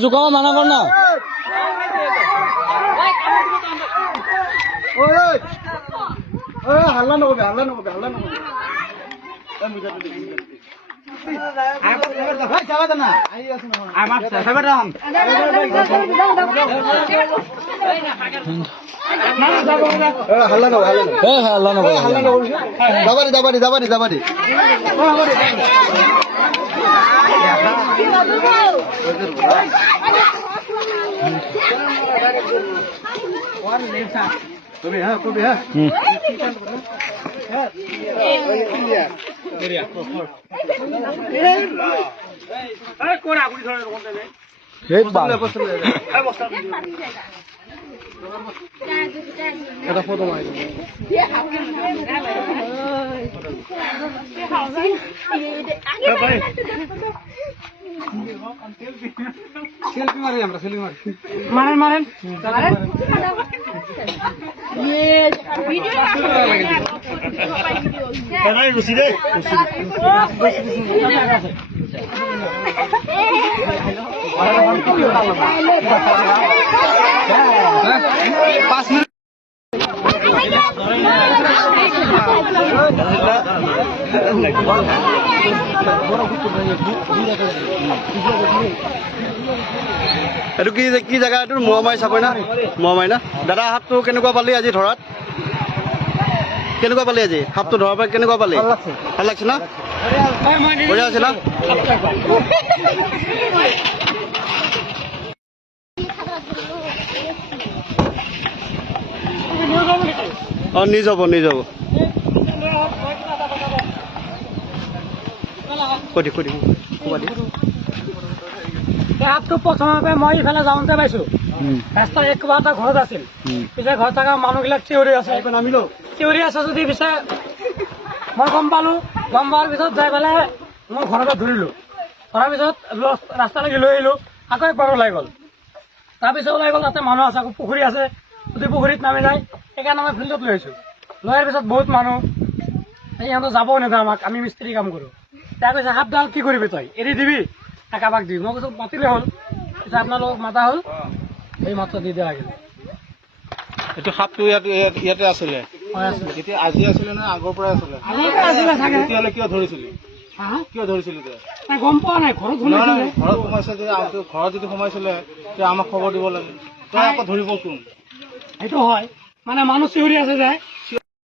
জোকাব মানা কৰ না হাল্লা নকবি হাল্লা নকবি হাল্লা নকবি যাবারি কবি হ্যাঁ কবি হ্যাঁ এটা ফটো মারি সেলফি মারি আমরা সেলফি মারি মারেন মারেন পাঁচ মিনিট এইটো কি জেগা এইটো মোৱামাই চাপৰি না মোৱামাই না দাদা সাপটো কেনেকুৱা পালি আজি ধৰাত কেনেকুৱা পালি আজি সাপটো ধৰাৰ পৰা কেনেকুৱা পালি ভাল লাগছে না বঢ়িয়া আছে না নি যাব সাপটো প্ৰথমতে মই ইফালে যাওঁতে পাইছো ৰাস্তা একবাৰ এটা ঘৰত আছিল পিছে ঘৰত থকা মানুহবিলাক চিঞৰি আছে যদি পিছে মই গম পোৱাৰ পিছত যাই পেলাই মই ঘৰৰ পৰা ধৰিলো ধৰাৰ পিছত ৰাস্তালৈকে লৈ আহিলো আকৌ একবাৰ ওলাই গ'ল তাৰপিছত ওলাই গ'ল তাতে মানুহ আছে আকৌ পুখুৰী আছে যদি পুখুৰীত নামি যায় সেইকাৰণে মই ফিল্ডত লৈ আহিছো লোৱাৰ পিছত বহুত মানুহ সিহঁতে যাবও নিদিয়ে আমাক আমি মিস্ত্ৰী কাম কৰো তাই কৈছে সাপডাল কি কৰিবি তই এৰি দিবি কাবাক দিবি মই কৈছো মাতিলে হ'ল পিছত আপোনালোকক মাতা হ'ল এই মাত্ৰ দি দিয়া লাগিল এইটো সাপটো ইয়াতে আছিলে এতিয়া আজি আছিলে নে আগৰ পৰাই আছিলে তেতিয়াহ'লে কিয় ধৰিছিলি গম পোৱা নাই ঘৰত সোমাইছে যে ঘৰত যদি সোমাইছিলে তেতিয়া আমাক খবৰ দিব লাগে তই আকৌ ধৰিব কোন সেইটো হয় মানে মানুহ চিঞৰি আছে যে